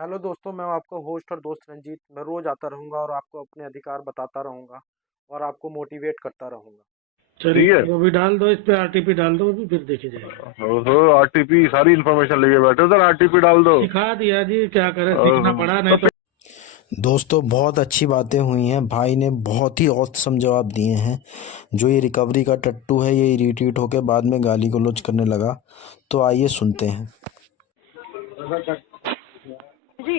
Hello दोस्तों, मैं आपका होस्ट और दोस्त रंजीत। मैं रोज आता रहूंगा और आपको अपने अधिकार बताता रहूंगा और आपको मोटिवेट करता रहूंगा। चलिए ठीक है। तो अभी डाल दो, इस पे आरटीपी डाल दो, अभी फिर देखी जाएगी। ओहो, आरटीपी सारी इन्फॉर्मेशन लेके बैठे हो सर। आरटीपी डाल दो। सिखा दिया जी, क्या करे, सीखना ओहो, पड़ा, नहीं तो तो। दोस्तों बहुत अच्छी बातें हुई हैं। भाई ने बहुत ही औसम जवाब दिए हैं। जो ये रिकवरी का टट्टू है ये इरिटेट होकर बाद में गाली गलौज करने लगा। तो आइए सुनते हैं। जी।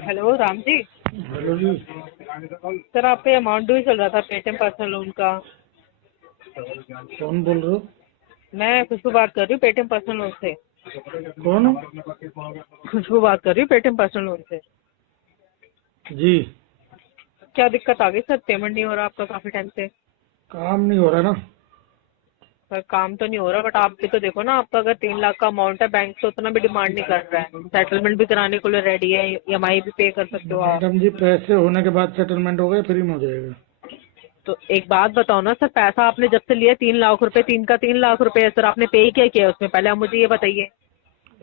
हेलो राम जी। हेलो जी। सर आपका अमाउंट ड्यू चल रहा था पेटीएम पर्सनल लोन का। कौन बोल रहे हो? मैं खुशबू बात कर रही हूँ पेटीएम पर्सनल लोन से। कौन? खुशबू बात कर रही हूँ पेटीएम पर्सनल लोन से। जी। क्या दिक्कत आ गई सर? पेमेंट नहीं हो रहा आपका काफी टाइम से। काम नहीं हो रहा ना। सर काम तो नहीं हो रहा, बट आप भी तो देखो ना, आपका अगर 3 लाख का अमाउंट है, बैंक तो उतना भी डिमांड नहीं कर रहा है। सेटलमेंट भी कराने के लिए रेडी है, ईएमआई भी पे कर सकते हो आप। मैडम जी, पैसे होने के बाद सेटलमेंट हो गए, फ्री में हो जाएगा। तो एक बात बताओ ना सर, पैसा आपने जब से लिया 3 लाख रुपए, 3 का 3 लाख रुपए है सर, आपने पे क्या किया उसमें? पहले आप मुझे ये बताइए।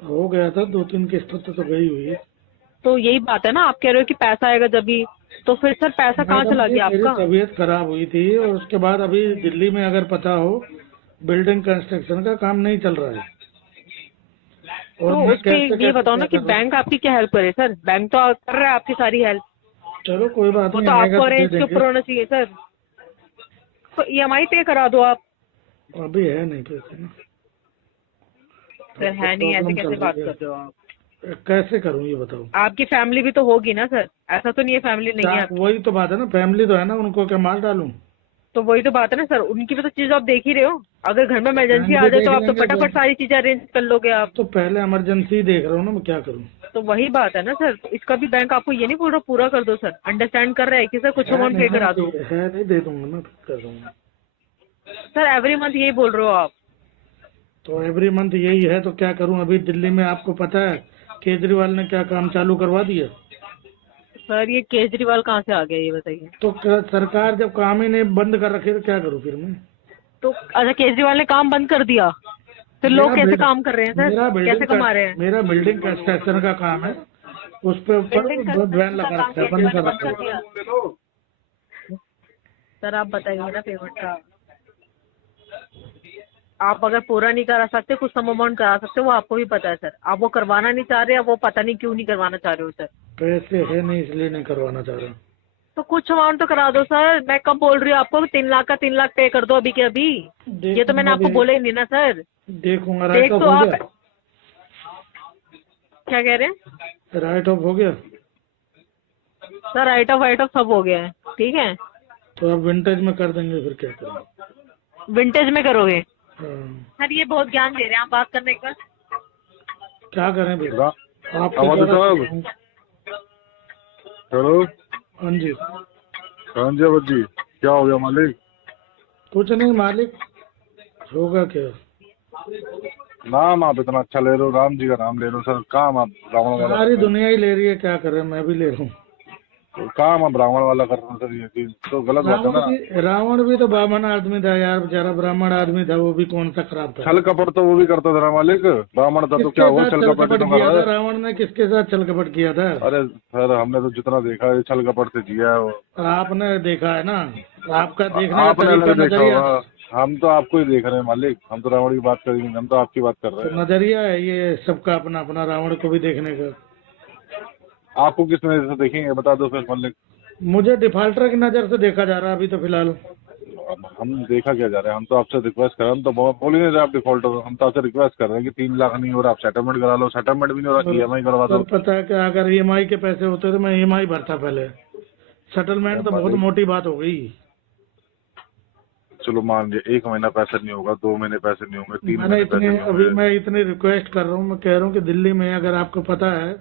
हो गया था, 2-3 किस्तों तो गई हुई है। तो यही बात है ना, आप कह रहे हो कि पैसा आएगा जब भी, तो फिर सर पैसा कहाँ मैडम चला जी, गया मेरी आपका? तबीयत खराब हुई थी और उसके बाद अभी दिल्ली में अगर पता हो, बिल्डिंग कंस्ट्रक्शन का काम नहीं चल रहा है। और तो मैं उस पे कैसे ये कैसे बताओ क्या ना कि करूँ? बैंक आपकी क्या हेल्प करे सर? बैंक तो कर रहा है आपकी सारी हेल्प। चलो कोई बात वो नहीं, तो आएगा आपको तो दे अरेंज के देंगे। ऊपर होना चाहिए सर। तो ईएमआई पे करा दो आप। अभी है नहीं पैसे ना। सर है नहीं, ऐसे प्रॉब्लम कैसे चल बात रही कर रहे हो आप? है, कैसे करूँ ये बताओ। आपकी फैमिली भी तो होगी ना सर, ऐसा तो नहीं है फैमिली नहीं है आपकी। वही तो बात है ना, फैमिली तो है ना, उनको क्या मार डालूं? तो वही तो बात है ना सर, उनकी भी तो चीज आप देख ही रहे हो। अगर घर में इमरजेंसी आ फैमिली जाए तो देख आप तो लेंगे फटाफट फिर। सारी चीजें अरेंज कर लोगे आप। तो पहले इमरजेंसी देख रहा हूँ ना, मैं क्या करूँ। तो वही बात है ना सर, तो इसका भी बैंक आपको ये नहीं बोल रहा पूरा कर दो सर, अंडरस्टैंड कर रहे हैं कि सर कुछ है अमाउंट नहीं पे ना, करा दो। है नहीं, दे दूंगा मैं, कर दूंगा। सर एवरी मंथ यही बोल रहे हो आप। तो एवरी मंथ यही है तो क्या करूँ? अभी दिल्ली में आपको पता है केजरीवाल ने क्या काम चालू करवा दिया। सर ये केजरीवाल कहाँ से आ गया ये बताइए? तो सरकार जब काम ही नहीं बंद कर रखे तो क्या करूँ फिर मैं? तो अच्छा, केजरीवाल ने काम बंद कर दिया, फिर लोग मेरा कैसे बिल्ड काम कर रहे हैं सर? कैसे कमा रहे हैं? मेरा बिल्डिंग कंस्ट्रक्शन का काम है, उस पे ऊपर बिल्डिंग बैन कंस्ट्रक्शन का लगा काम रखा है, बंद केजरीवाल ने कर बंद रखा कर है। दिया। सर आप बताइए ना पेमेंट का। आप अगर पूरा नहीं करा सकते, कुछ सम अमाउंट करा सकते हो, वो आपको भी पता है सर। आप वो करवाना नहीं चाह रहे, या वो पता नहीं क्यों नहीं करवाना चाह रहे हो सर। पैसे है नहीं इसलिए नहीं करवाना चाह रहा। तो कुछ अमाउंट तो करा दो सर। मैं कब बोल रही हूँ आपको 3 लाख का 3 लाख पे कर दो अभी के अभी। ये तो मैंने देखूंगा आपको अभी, बोला ही नहीं ना सर। देखूंगा। राइट देख ऑफ तो हो आप गया? क्या कह रहे हैं राइट ऑफ हो गया? सर? राइट ऑफ सब हो गया है, ठीक है। तो आप विंटेज में कर देंगे, फिर क्या करूँ? विंटेज में करोगे? हाँ। सर ये बहुत ज्ञान दे रहे हैं आप बात करने का। क्या करें फिर? आपके अवध द्वारा साहब, सीखा हूँ। हेलो। हाँ जी। हाँ जी अवध जी, क्या हो गया मालिक? कुछ नहीं मालिक, होगा क्या? नाम आप इतना अच्छा ले रहे हो, राम जी का नाम ले रहे हो सर। काम आप रावण वाला कर सारी रहे दुनिया ही ले रही है, क्या करें, मैं भी ले रहा हूँ। हो। काम आप रावण वाला कर रहे हो सर, ये चीज तो गलत बात है ना। रावण भी तो ब्राह्मण आदमी था यार, बेचारा ब्राह्मण आदमी था, वो भी कौन सा खराब था? छल कपट तो वो भी करता था ना मालिक। ब्राह्मण था तो क्या किसके वो साथ छल छल कपट कपट तो कर किया रहा था? है? रावण ने किसके साथ छल कपट किया था? अरे सर, हमने तो जितना देखा है छल कपट से जिया है वो। आपने देखा है ना, आपका देखने का आपने तरीका, अलग देखा नजरिया। होगा। हम तो आपको ही देख रहे हैं मालिक, हम तो रावण की बात करेंगे, हम तो आपकी बात कर तो रहे हैं। नजरिया है ये सबका अपना अपना, रावण को भी देखने का। आपको किस नजर से देखेंगे बता दो फिर मालिक। मुझे डिफाल्टर की नजर से देखा जा रहा है अभी तो फिलहाल। अब हम देखा क्या जा रहे हैं? हम तो आपसे रिक्वेस्ट कर रहे हैं, हम तो बोल ही नहीं रहे आप डिफॉल्ट हो। हम तो आपसे रिक्वेस्ट कर रहे हैं कि 3 लाख नहीं हो रहा, आप सेटलमेंट करा लो। सेटलमेंट भी नहीं हो रहा, ईएमआई करवा सर दो। पता है क्या, अगर ईएमआई के पैसे होते तो मैं ईएमआई भरता पहले। सेटलमेंट तो बहुत मालिक मोटी बात हो गई। चलो मान लीजिए 1 महीना पैसे नहीं होगा, 2 महीने पैसे नहीं होंगे, 3 मैंने महीने पैसे इतने नहीं अभी होंगे। मैं इतनी रिक्वेस्ट कर रहा हूँ, मैं कह रहा हूँ कि दिल्ली में अगर आपको पता है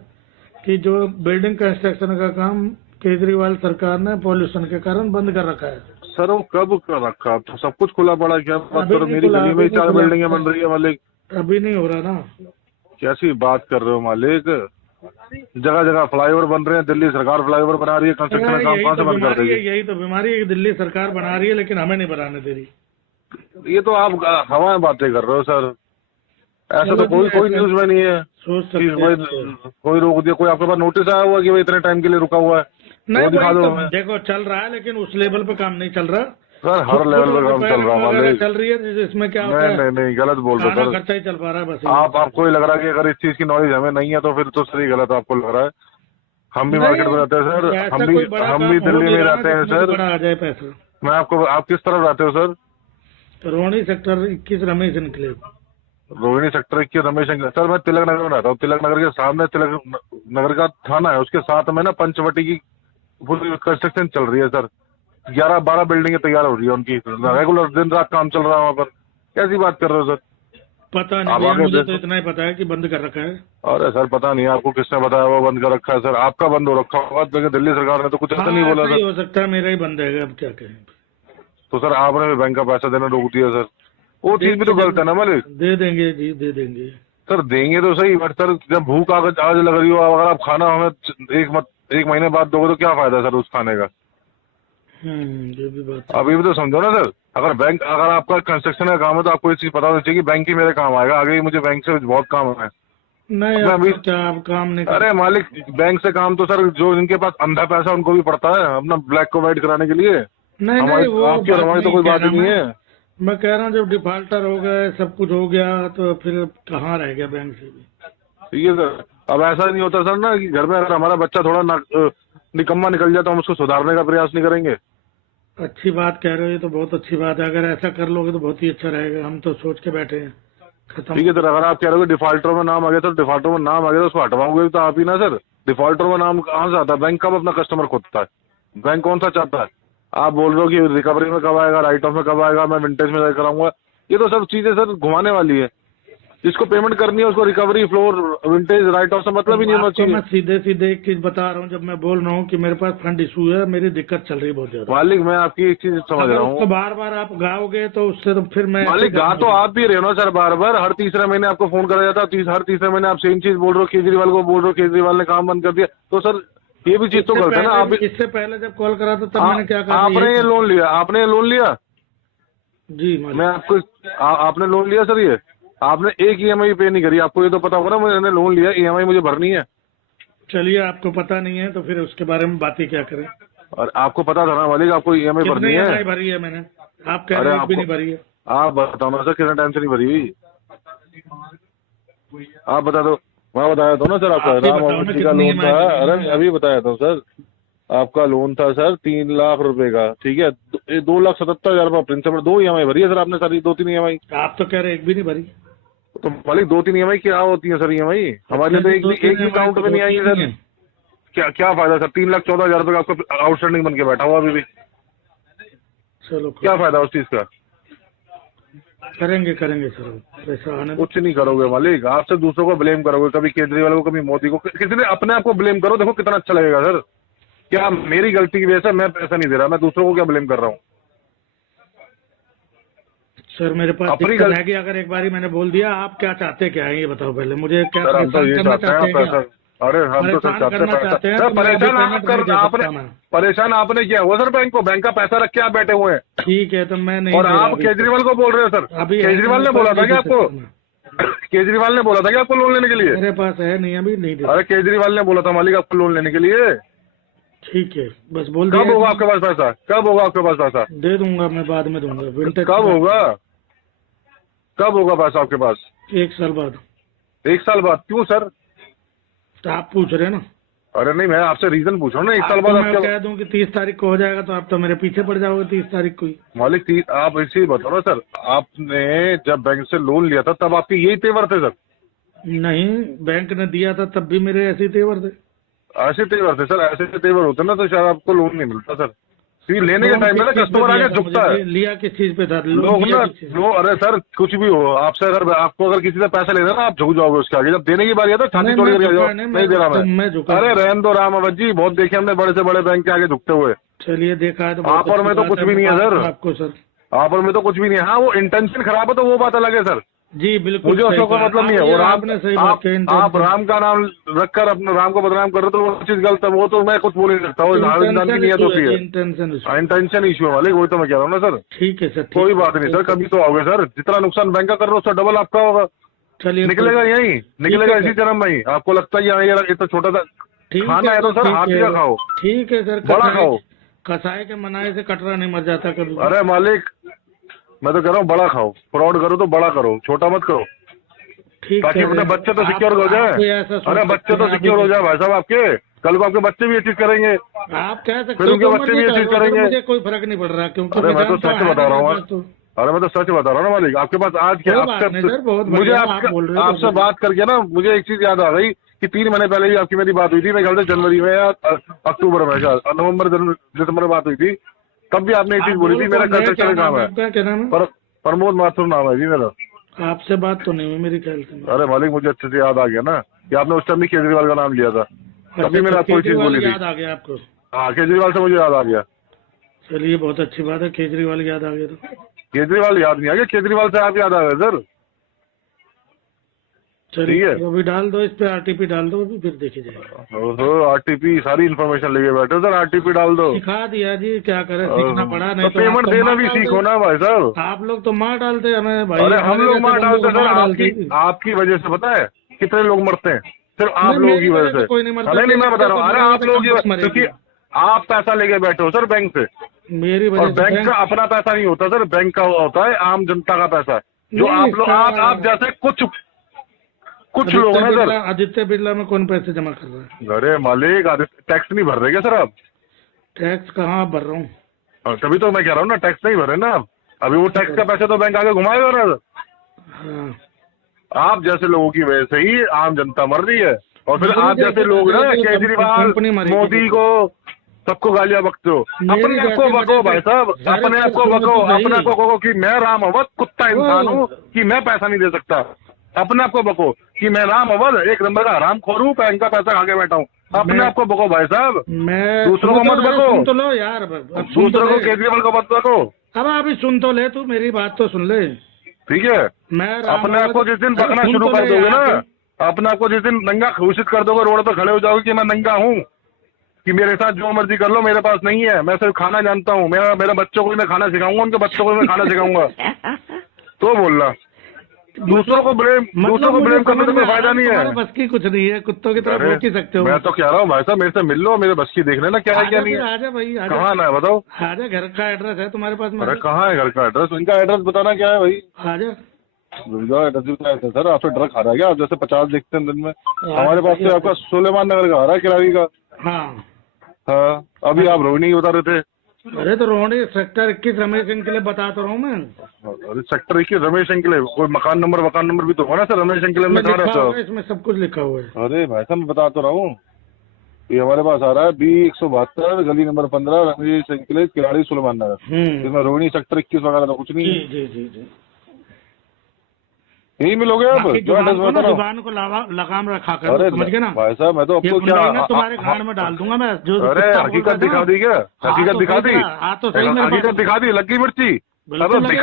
कि जो बिल्डिंग कंस्ट्रक्शन का काम केजरीवाल सरकार ने पॉल्यूशन के कारण बंद कर रखा है। सर वो कब कर रखा? तो सब कुछ खुला पड़ा है क्या? बात अभी करो, नहीं मेरी खुला, गली में अभी ही नहीं 4 खुला, बिल्डिंगें बन रही है मालिक। अभी नहीं हो रहा ना। कैसी बात कर रहे हो मालिक? जगह जगह फ्लाईओवर बन रहे हैं, दिल्ली सरकार फ्लाईओवर बना रही है, कंस्ट्रक्शन का काम यही कहाँ तो से बंद कर बीमारी है, देगी? यही तो बीमारी है कि दिल्ली सरकार बना रही है लेकिन हमें नहीं बनाने दे रही। ये तो आप हवा में बातें कर रहे हो सर। ऐसा चलो तो जी, कोई कोई ऐसा न्यूज में नहीं है सोच कि सकते भाई हैं। कोई रोक दिया, कोई आपके पास नोटिस आया हुआ कि भाई इतने टाइम के लिए रुका हुआ है, नहीं वो दिखा वही दो तो हमें। देखो चल रहा है, लेकिन उस लेवल पे काम नहीं चल रहा। सर हर छोटे लेवल छोटे पे काम चल रिपेयरिंग रहा है वगैरह मालिक। चल रही है, जिसमें क्या होता नहीं है नहीं नहीं, गलत बोल रहे खाना हो सर। खर्चा ही चल पा रहा है बस। आपको ही लग रहा है कि अगर इस चीज की नॉलेज हमें नहीं है तो फिर तो सही गलत आपको लग रहा है। हम भी मार्केट में रहते हैं सर, नहीं ऐसा कोई बड़ा हम काम भी हो दिल्ली नहीं में रहा रहते हैं जिसमें सर। बड़ा आ जाए पैसा। मैं आपको, आप किस तरफ रहते हो सर? रोहिणी सेक्टर 21 रमेश निकले। रोहिणी सेक्टर की रमेश सर, मैं तिलक नगर में रहता हूँ। तिलक नगर के सामने तिलक नगर का थाना है, उसके साथ में ना पंचवटी की पूरी कंस्ट्रक्शन चल रही है सर। 11-12 बिल्डिंगें तैयार हो रही है उनकी, रेगुलर दिन रात काम चल रहा है वहाँ पर। कैसी बात कर रहे हो सर? पता नहीं आप भैया, आगे मुझे तो देखो। इतना ही पता है कि बंद कर रखा है। अरे सर पता नहीं आपको किसने बताया वो बंद कर रखा है सर। आपका बंद हो रखा होगा, लेकिन दिल्ली सरकार ने तो कुछ ऐसा नहीं हाँ बोला ऐसा ही सर। हो सकता है, मेरा ही बंद है, अब क्या कहें। तो सर आपने भी बैंक का पैसा देना रोक दिया सर, वो चीज भी तो गलत है ना मालिक। दे देंगे जी, दे देंगे। सर देंगे तो सही, बट सर जब भूख आज लग रही हो, अगर आप खाना हमें एक महीने बाद दोगे तो क्या फायदा सर उस खाने का? ये भी बात है। अभी भी तो समझो ना सर। अगर आपका कंस्ट्रक्शन का काम है तो आपको ये चीज पता होनी चाहिए कि बैंक ही मेरे काम आएगा, आगे ही मुझे बैंक से बहुत काम है। नहीं मैं अब अभी- तो क्या अब काम नहीं अरे मालिक, बैंक से काम तो सर जो जिनके पास अंधा पैसा उनको भी पड़ता है अपना ब्लैक को व्हाइट कराने के लिए। नहीं हमारी वो आपकी और बात हमारी तो नहीं कोई कह बात ही रहा नहीं मैं। है। मैं कह रहा हूँ जब डिफॉल्टर हो गए, सब कुछ हो गया, तो फिर कहाँ रह गया बैंक से भी। ठीक है सर। अब ऐसा नहीं होता सर ना कि घर में अगर हमारा बच्चा थोड़ा निकम्मा निकल जाए तो हम उसको सुधारने का प्रयास नहीं करेंगे। अच्छी बात कह रहे हो, ये तो बहुत अच्छी बात है। अगर ऐसा कर लोगे तो बहुत ही अच्छा रहेगा। हम तो सोच के बैठे हैं खत्म। ठीक है सर, अगर आप कह रहे हो डिफॉल्टर में नाम आ गया, तो डिफॉल्टर में नाम आ गया तो उसको हटवाओगे तो आप ही ना सर। डिफॉल्टर में नाम कहाँ से आता है? बैंक कब अपना कस्टमर खोदता है? बैंक कौन सा चाहता है? आप बोल रहे हो कि रिकवरी में कब आएगा, राइट ऑफ में कब आएगा, मैं विंटेज में कराऊंगा। ये तो सब चीजें सर घुमाने वाली है। जिसको पेमेंट करनी है उसको recovery, floor, vintage, right of से मतलब ही नहीं होना आपको चाहिए। मैं सीधे सीधे एक चीज बता रहा हूँ, जब मैं बोल रहा हूँ कि मेरे पास फंड इशू है, मेरी दिक्कत चल रही है बहुत ज्यादा। मालिक मैं आपकी एक चीज समझ अगर रहा उसको हूँ बार बार आप गाओगे तो उससे तो फिर मैं मालिक, गा तो आप भी रहे हो ना सर। बार बार हर तीसरे महीने आपको फोन करा जाता है, हर तीसरे महीने आप सेम चीज बोल रहे हो, केजरीवाल को बोल रहे हो, केजरीवाल ने काम बंद कर दिया। तो सर ये भी चीज तो गलत है ना। आप इससे पहले जब कॉल करा था तब मैंने क्या कहा? आपने ये लोन लिया, आपने ये लोन लिया जी मालिक। मैं आपको आपने लोन लिया सर। ये आपने एक ईएमआई पे नहीं करी, आपको ये तो पता होगा ना मैंने लोन लिया, ईएमआई मुझे भरनी है। चलिए आपको पता नहीं है तो फिर उसके बारे में बात ही क्या करें। और आपको पता था ना मालिक आपको ईएमआई भरनी कितनी है। EMI भरी है मैंने? आप कह अरे रहे हैं एक भी आपको नहीं भरी है। आप बताओ ना सर, कितने टाइम से नहीं भरी हुई? आप बता दो। मैं बताया था ना सर आपका आप ही राम बताओ ना अवंती का कितनी लोन EMI था। भरी है। अरे अभी बताया था सर, आपका लोन था सर 3 लाख रुपए का। ठीक है, 2,77,000 रुपये प्रिंसिपल, 2 ईएमआई भरी है सर आपने सारी, 2-3 ईएमआई। आप तो कह रहे हैं एक भी नहीं भरी। तो मालिक 2-3 ईएमआई क्या होती है सर? ईएमआई हमारे तो एक भी अकाउंट में नहीं आई है सर। क्या क्या फायदा सर? 3,14,000 रुपये का आपका आउटस्टैंडिंग बन के बैठा हुआ अभी भी। चलो क्या फायदा उस चीज का? करेंगे सर, पैसा आने दो। कुछ नहीं करोगे मालिक, आपसे दूसरों को ब्लेम करोगे, कभी केजरीवाल को, कभी मोदी को, किसी ने अपने आप को ब्लेम करो, देखो कितना अच्छा लगेगा सर। क्या मेरी गलती की वजह से मैं पैसा नहीं दे रहा, मैं दूसरों को क्या ब्लेम कर रहा हूँ? सर मेरे पास अपनी दिक्कत गलती- है कि अगर एक बारी मैंने बोल दिया, आप क्या चाहते क्या है ये बताओ पहले मुझे। क्या सर हम तो परेशान ये करना चाहते हैं चाहते हैं पैसा। क्या? अरे हम तो सर परेशान करना चाहते चाहते हैं हैं तो सर। मैं अभी परेशान पेमेंट नहीं दे आपने सकता मैं। परेशान आपने किया हुआ सर बैंक को, बैंक का पैसा रख के आप बैठे हुए हैं ठीक है तो मैं नहीं और दे रहा आप अभी। केजरीवाल को बोल रहे हो सर। अभी है केजरीवाल ने तो बोला था नहीं कि दे आपको, सकता मैं। केजरीवाल ने बोला था कि आपको लोन लेने के लिए? मेरे पास है नहीं, अभी नहीं दे। अरे केजरीवाल ने बोला था मालिक आपको लोन लेने के लिए। ठीक है बस बोल कब दिया। होगा आपके पास पैसा? कब होगा आपके पास पैसा? दे दूंगा मैं, बाद में दूंगा। विंटेज कब होगा? कब होगा पैसा आपके पास? 1 साल बाद। 1 साल बाद? क्यों सर? तो आप पूछ रहे हैं ना। अरे नहीं, मैं आपसे रीजन पूछ रहा हूँ ना। 1 साल आपको बाद मैं आपके कह दूं कि 30 तारीख को हो जाएगा तो आप तो मेरे पीछे पड़ जाओगे 30 तारीख को ही। मालिक आप इसी बताओ ना सर, आपने जब बैंक से लोन लिया था तब आपके यही तेवर थे सर? नहीं, बैंक ने दिया था तब भी मेरे ऐसे ही तेवर थे। ऐसे तेवर थे सर? ऐसे तेवर होते ना तो शायद आपको लोन नहीं मिलता सर। फिर लेने के टाइम में ना कस्टमर आगे झुकता है। लिया किस चीज पे था? लोग लिया ना किस चीज? अरे सर कुछ भी हो, आपसे अगर आपको अगर किसी से पैसा लेना ना आप झुक जाओगे उसके आगे। जब देने की बारी है तो छाती नहीं, तोड़ मैं के झुका जाओ, नहीं दे रहा मैं झुका। अरे रहन दो राम अवध जी, बहुत देखे हमने बड़े से बड़े बैंक के आगे झुकते हुए। चलिए देखा है तो आप और मैं तो कुछ भी नहीं है सर। आपको सर। आप और मैं तो कुछ भी नहीं है। हाँ वो इंटेंशन खराब है तो वो बात अलग है सर, जी बिल्कुल मुझे उसका कोई मतलब नहीं है। वो राम आपने सही बात कही। आप राम का नाम रखकर अपने राम को बदनाम कर रहे हो तो वो चीज गलत है। वो तो मैं कुछ बोल नहीं सकता, वो इंसान की नियत होती है। इंटेंशन इशू है मालिक, वही तो मैं कह रहा हूँ ना सर। ठीक है सर। कोई बात नहीं सर, कभी तो आओगे सर। जितना नुकसान बैंक का कर रहे हो उससे डबल आपका होगा। चलिए निकलेगा यही, निकलेगा है इसी सर। जन्म में ही। आपको लगता है ये इतना छोटा सा ठीक खाना है तो सर ठीक हाथ है का खाओ, ठीक है सर। बड़ा खाओ। कसाई के मनाए से कटरा नहीं मर जाता कभी। अरे मालिक, मैं तो कह रहा हूँ बड़ा खाओ, फ्रॉड करो तो बड़ा करो, छोटा मत करो, ठीक ताकि है अपने बच्चे तो सिक्योर हो आप भी जाए। ऐसा सोच अरे सकते बच्चे तो हैं, आप सिक्योर हो भी- जाए भाई साहब आपके, कल को आपके बच्चे भी ये चीज करेंगे। आप कह सकते फिर हो उनके जो बच्चे भी मर्जी ये चीज करो, करेंगे। मुझे कोई फर्क नहीं पड़ रहा, क्योंकि अरे मैं तो जानता सच हूँ बता रहा हूँ, मेरे पास तो। अरे मैं तो सच बता रहा हूँ ना मालिक, आपके पास आज क्या कोई बात नहीं सर, बहुत मुझे बढ़िया आप बोल रहे हो। आपसे बात करके ना मुझे एक चीज याद आ गई कि 3 महीने पहले ही आपकी मेरी बात हुई थी, मैं ख्याल से जनवरी में या अक्टूबर में, शायद नवंबर दिसंबर में बात हुई थी, तब भी आपने एक चीज बोली थी मेरा कंस्ट्रक्शन का काम है। आपका क्या नाम है? प्रमोद माथुर नाम है जी मेरा। आपसे बात तो नहीं हुई मेरी ख्याल से। अरे मालिक मुझे अच्छे से याद आ गया ना कि आपने उस टाइम भी केजरीवाल का नाम लिया था, तभी मैंने आपको चीज केजरीवाल बोली थी। याद आ गया आपको? हाँ केजरीवाल से मुझे याद आ गया। चलिए बहुत अच्छी बात है, केजरीवाल याद आ गया तो। केजरीवाल याद नहीं आ गया, केजरीवाल से आप याद आ गए सर। चलिए ठीक है। तो अभी डाल दो इस पे, आरटीपी डाल दो अभी, फिर देखी जाएगा। ओहो आरटीपी, सारी इन्फॉर्मेशन लेके बैठे हो सर, आरटीपी डाल दो। सिखा दिया जी, क्या करें, सीखना पड़ा। तो नहीं तो पेमेंट आप तो देना मार भी डालते। सीखो ना भाई साहब। आप लोग तो मार डालते हमें भाई। अरे हम हमारे लोग जैसे मार बंदों डालते को सर, मार डालते। आपकी वजह से पता है कितने लोग मरते हैं, सिर्फ आप नहीं, लोगों मेरी की वजह वजह से से। कोई नहीं मरता। नहीं मैं बता रहा हूँ, अरे आप लोगों की मरेगी। क्योंकि आप पैसा लेके बैठे हो सर बैंक से, मेरी और वजह से बैंक का अपना पैसा नहीं होता सर, बैंक का होता है आम जनता का पैसा, जो नहीं, आप लोग आप जैसे कुछ लोग ना सर। आदित्य बिरला में कौन पैसे जमा कर रहा है? अरे मालिक टैक्स नहीं भर रहे क्या सर आप? टैक्स कहाँ भर रहा हूँ? तभी तो मैं कह रहा हूँ ना, टैक्स नहीं भर रहे ना आप। अभी वो टैक्स का पैसा तो बैंक आगे घुमाएगा ना सर। हाँ। आप जैसे लोगों की वजह से ही आम जनता मर रही है, और फिर आप जैसे लोग ना केजरीवाल मोदी को सबको गालियां बकते हो। अपने आप को बको भाई साहब, अपने आप को बको, अपने आप को कहो कि मैं राम अवध कुत्ता इंसान हूँ कि मैं पैसा नहीं दे सकता। अपने आप को बको कि मैं राम अवध एक नंबर का हराम खोर हूँ, बैंक का पैसा खा के बैठा हूँ। अपने आप को बको भाई साहब, मैं दूसरों को मत बको। सुन तो लो यार, अब सुन तो दूसरों को ले। केजरीवाल को मत बको। अब अभी सुन तो ले, तू मेरी बात तो सुन ले। ठीक है, मैं अपने आप को जिस दिन बकना सुन शुरू तो कर ले दोगे यार, ना, अपने आप को जिस दिन नंगा घोषित कर दोगे, रोड पर खड़े हो जाओगे कि मैं नंगा हूँ, कि मेरे साथ जो मर्जी कर लो, मेरे पास नहीं है, मैं सिर्फ खाना जानता हूँ, मेरे बच्चों को भी मैं खाना सिखाऊंगा, उनके बच्चों को भी मैं खाना सिखाऊंगा, तो बोलना। दूसरों को ब्लेम करने से कोई फायदा नहीं है। बस की कुछ नहीं है, कुत्तों की तरह अरे, भौंक ही सकते हो। मैं तो कह रहा हूँ भाई साहब, मेरे से मिल लो, मेरे बस की देख लेना क्या है क्या नहीं है। आजा भाई, आजा। कहाँ ना है बताओ? आजा, घर का एड्रेस है तुम्हारे पास? अरे कहाँ है घर का एड्रेस? इनका एड्रेस बताना क्या है भाई? आजा। एड्रेस बताया था सर, आपसे डर खा रहा है क्या? आप जैसे 50 देखते हैं दिन में, हमारे पास से आपका सुलेमान नगर का आ रहा है किराए का। हाँ हाँ, अभी आप रोहिणी बता रहे थे। अरे तो रोहिणी सेक्टर 21 रमेश सिंह के लिए बताता रहा हूँ मैं। अरे सेक्टर 21 रमेश के लिए कोई मकान नंबर भी तो होना सर, रमेश के लिए कहाँ रहता है? इसमें सब कुछ लिखा हुआ है। अरे भाई साहब मैं बता तो रहा हूँ, ये हमारे पास आ रहा है B172 गली नंबर 15 रमेश के किराड़ी सुलेमान नगर। इसमें रोहिणी सेक्टर 21 वगैरह तो कुछ नहीं है। जी जी जी। यही मिलोगे आप? जुबान को लगाम रखा कर, अरे समझ गए ना भाई साहब, मैं तो ये आपको क्या गुंडाई तुम्हारे गाड़ में डाल दूंगा मैं। जो अरे हकीकत दिखा दी क्या? हकीकत दिखा दी? तो सही मेरे हकीकत पास। दिखा दी, लगी मिर्ची। बिल्कुल अबे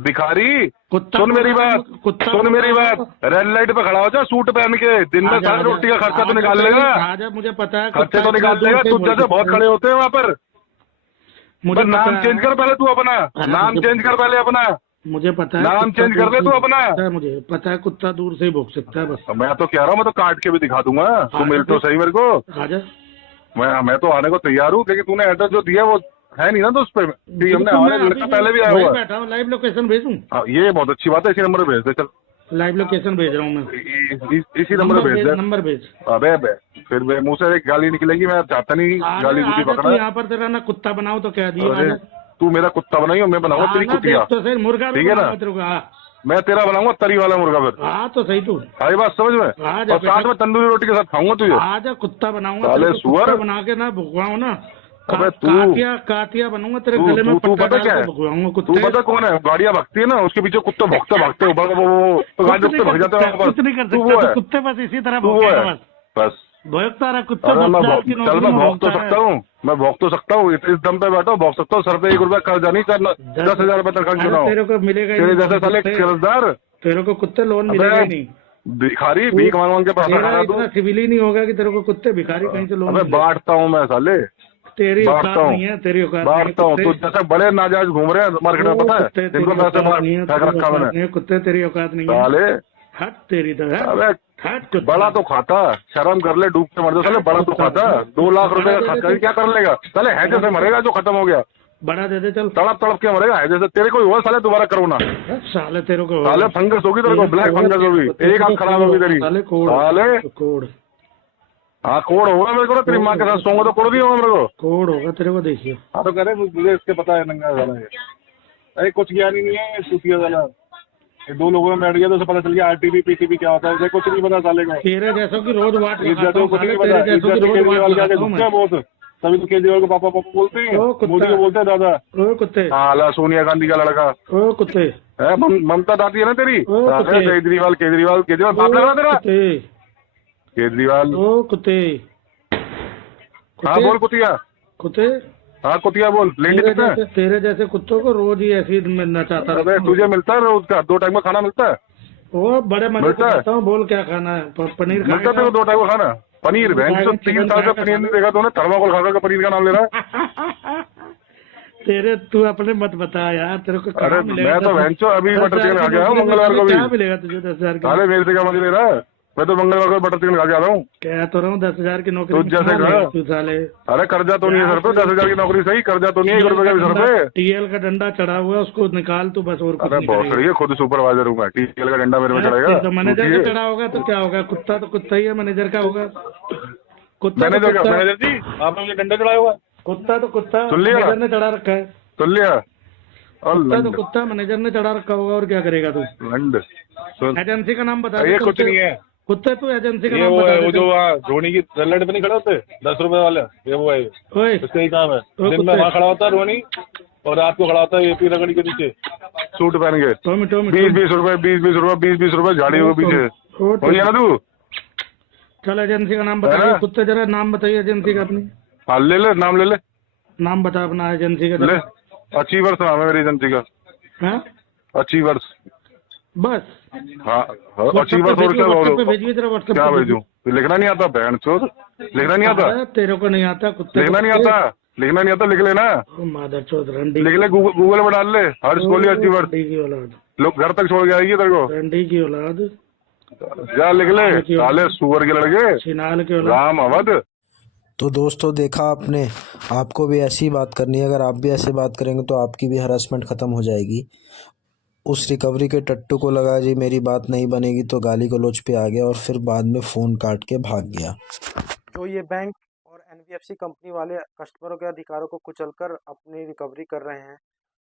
भिखारी कुत्ता सुन मेरी बोला, बात, कुत्ता सुन मेरी बोला। बात, रेड लाइट पे खड़ा हो जा सूट पहन के, दिन में सारी रोटी का खर्चा तो निकाल लेगा, आजा, मुझे पता है खर्चे तो निकाल लेगा। तू जैसे बहुत खड़े होते हैं वहाँ पर। मुझे नाम चेंज कर पहले तू अपना, नाम चेंज कर पहले अपना, मुझे पता है नाम चेंज कर दे तू अपना। मुझे पता है कुत्ता दूर से ही भौंक सकता है बस। मैं तो कह रहा हूँ, मैं तो काट के भी दिखा दूंगा, तू मिल तो सही मेरे को। आजा, मैं तो आने को तैयार हूँ, लेकिन तूने एड्रेस जो दिया वो है नहीं ना, तो उस पर हमने हमारे लड़का पहले भी आया हुआ है। बैठा हूँ, लाइव लोकेशन भेजूँ? हाँ, ये बहुत अच्छी बात है, इसी नंबर पे भेज दे। चल लाइव लोकेशन भेज रहा हूँ मैं। इसी नंबर पे भेज दे। नंबर भेज। अबे फिर मुंह से एक गाली निकलेगी, मैं चाहता नहीं गाली गुली पकड़ा। यहाँ पर तेरा ना कुत्ता बनाओ तो कह दिया। अरे तू मेरा कुत्ता बनाई, मैं बनाऊंगा तेरी कुतिया, तो सही मुर्गा ठीक है ना? मैं तेरा बनाऊंगा तरी वाला मुर्गा फिर। हाँ तो सही तू आई बात समझ में? और साथ में तंदूरी रोटी के साथ खाऊंगा तुझे। आजा, कुत्ता बनाऊंगा, साले सुअर बना के ना भुगवाऊँ ना। अबे कातिया बनूंगा तेरे गले में, तू पता क्या है? तू पता कौन है? गाड़ियाँ भगती है ना, उसके पीछे कुत्ते भगते वो गाड़ी भग जाते हैं। कुछ नहीं कर सकते कुत्ते, बस इसी तरह भौंकेगा बस। भौंकता रहा कुत्ता। चल मैं भौंक तो सकता हूँ, मैं भौंक तो सकता हूँ, इस दम पे बैठो भौंक सकता हूँ। सर पे 1 रुपया कर्जा नहीं करना, 10,000 रुपये तनख्वाह क्यों ना हो तेरे को मिलेगा। तेरे जैसे साले कर्जदार, तेरे को कुत्ते लोन मिलेगा नहीं। भिखारी भीख मांग के पैसा खा इतना सिविल ही नहीं होगा कि तेरे को कुत्ते भिखारी कहीं से लोन। बांटता हूँ मैं साले, तेरी औकात नहीं है, तेरी औकात बांटता हूँ। तो जैसे बड़े नाजायज घूम रहे हैं मार्केट में, पता है जिनको पैसे फेंक रखा मैंने कुत्ते, तेरी औकात नहीं है साले। हट तेरी तो है। अबे हट कुत्ता। बड़ा तो खाता, शर्म कर ले, डूब के मर जाओ साले, बड़ा तो खाता। 2 लाख रुपए का खाता क्या कर लेगा साले, है जैसे मरेगा जो खत्म हो गया, बड़ा दे दे चल। तड़प तड़प के मरेगा, है जैसे। तेरे को हुआ साले दोबारा करो ना साले तेरे को साले, फंगस होगी तेरे को, ब्लैक फंगस होगी, एक आंख खराब होगी तेरी साले कोड़ साले। कोड़ हाँ कोड़ होगा मेरे को ना, तेरी माँ के साथ सोऊंगा तो कोड़ दिया होगा मेरे को। कोड़ होगा तेरे को, देखिए। हाँ तो कह रहे मुझे इसके पता है नंगा साला ये। अरे कुछ ज्ञान ही नहीं है सूफिया साला, ये 2 लोगों में बैठ गया तो उसे पता चल गया आरटीपी पीटीपी क्या होता है, इसे कुछ नहीं पता साले को। तेरे जैसों की रोज वाट इज्जत लगाता हूँ को कुछ नहीं साले, पता, तेरे जैसों इज्जत की रोज केजरीवाल वाट के आगे लगाता हूँ झुकते हैं मैं। बहुत, तभी तो केजरीवाल को पापा पापा बोलते हैं, ओ कुत्ता। मोदी को बोलते हैं दादा। ओ कुत्ते। हाँ ला सोनिया गांधी का लड़का ओ कुत्ते। है, ममता दादी है ना तेरी। ओ हाँ, कुत्ते। केजरीवाल केजरीवाल केजरीवाल बाप लग रहा तेरा कुत्ते। केजरीवाल। ओ कुत्ते। हाँ बोल कुतिया, कुत्ते। हाँ कुतिया बोल, लेंडी कितना है? तेरे जैसे कुत्तों को रोज ही ऐसे ही मिलना चाहता अबे रहता हूँ। तुझे मिलता है रोज का 2 टाइम का खाना मिलता है? वो बड़े मजे से मिलता है? खाता हूँ, बोल क्या खाना है? पनीर मिलता है खाएगा? तेरे को 2 टाइम का खाना? पनीर खाएगा, भैंस, 3 चिकन साल का खाएगा, पनीर नहीं देखा तूने, थर्माकोल खा खा के पनीर का नाम ले रहा है। तेरे तू अपने मत बता यार, तेरे को अरे कहाँ मिलेगा? मैं तो भैंसो अभी बटर चिकन खा के आया हूँ मंगलवार को भी। क्या मिलेगा तुझे 10,000 की? साले मेरे से क्या मजे ले रहा है, मैं तो मंगलवार को बटर चिकन खा के आ रहा हूँ। क्या तो रहा हूँ, 10,000 की नौकरी तुझ में जैसे कहाँ घर। लेगा तू साले? अरे कर्जा तो नहीं है सर पे, 10,000 की नौकरी सही, कर्जा तो नहीं है 1 रुपए का भी सर पे। टीएल का डंडा चढ़ा हुआ है, उसको निकाल तू बस, और कुछ अरे नहीं बहुत करेगा। सही है, खुद सुपरवाइजर हूँ मैं, टीएल का डंडा मेरे में चढ़ेगा। तो मैनेजर का चढ़ा होगा तो क्या होगा? कुत्ता तो कुत्ता ही है, मैनेजर का होगा? कुत्ता तो मैनेजर का, कुत्ता, मैनेजर जी आपने मुझे डंडा चढ़ाया हुआ, कुत्ता तो कुत्ता सुन लिया? मैनेजर ने चढ़ा रखा है। सुन लिया? और कुत्ता तो लंड कुत्ता मैनेजर ने चढ़ा रखा होगा, और क्या करेगा तू? लंड सुन, एजेंसी का नाम बता ये दे। कुछ नहीं है, कुत्ते तू एजेंसी का ये नाम वो बता है, दे। वो जो वहाँ धोनी की रनलेट पे नहीं खड़े होते 10 रुपए वाले, ये वो है, ओए इसका ही काम है। ओ दिन में कुत्ते। वहाँ खड़ा होता है धोनी, और रात को खड़ा होता है एपी रगड़ी के नीचे सूट पहन के, टोमी 20-20 रुपए 20-20 रुपए झाड़ी हो पीछे। हो गया ना तू? चल एजेंसी का नाम है बताइए ना? कुत्ते, जरा नाम बताइए एजेंसी का अपनी। हाँ ले ले, नाम ले ले, नाम बता अपना एजेंसी का ले। जरा। अचीवर्स नाम है मेरी एजेंसी का, हाँ अचीवर्स। बस हाँ व्हाट्सएप अचीवर्स। पे और क्या व्हाट्सएप पे बोलो, भेजिए जरा, व्हाट्सएप क्या पे भेजूं? लिखना नहीं आता बहन चोद, लिखना नहीं आता, अरे तेरे को नहीं आता कुत्ते? लिखना नहीं आता, लिखना नहीं आता, लिख लेना, मादर चौथ रंडी लिख ले, गूगल में डाल ले, हर्ष कोहली अचीवर्स, रंडी की औलाद, लोग घर तक छोड़ के आएगी तेरे को। रंडी की औलाद, जा लिख ले, साले सुअर के लड़के, छिनाल की औलाद। राम अवध। तो दोस्तों देखा आपने, आपको भी ऐसी ही बात करनी है। अगर आप भी ऐसे बात करेंगे तो आपकी भी हरासमेंट ख़त्म हो जाएगी। उस रिकवरी के टट्टू को लगा जी मेरी बात नहीं बनेगी, तो गाली गलौज पे आ गया और फिर बाद में फ़ोन काट के भाग गया। जो ये बैंक और एनबीएफसी कंपनी वाले कस्टमरों के अधिकारों को कुचलकर अपनी रिकवरी कर रहे हैं,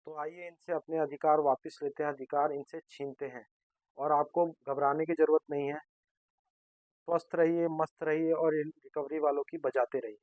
तो आइए इनसे अपने अधिकार वापस लेते हैं, अधिकार इनसे छीनते हैं। और आपको घबराने की ज़रूरत नहीं है, स्वस्थ रहिए, मस्त रहिए और इन रिकवरी वालों की बजाते रहिए।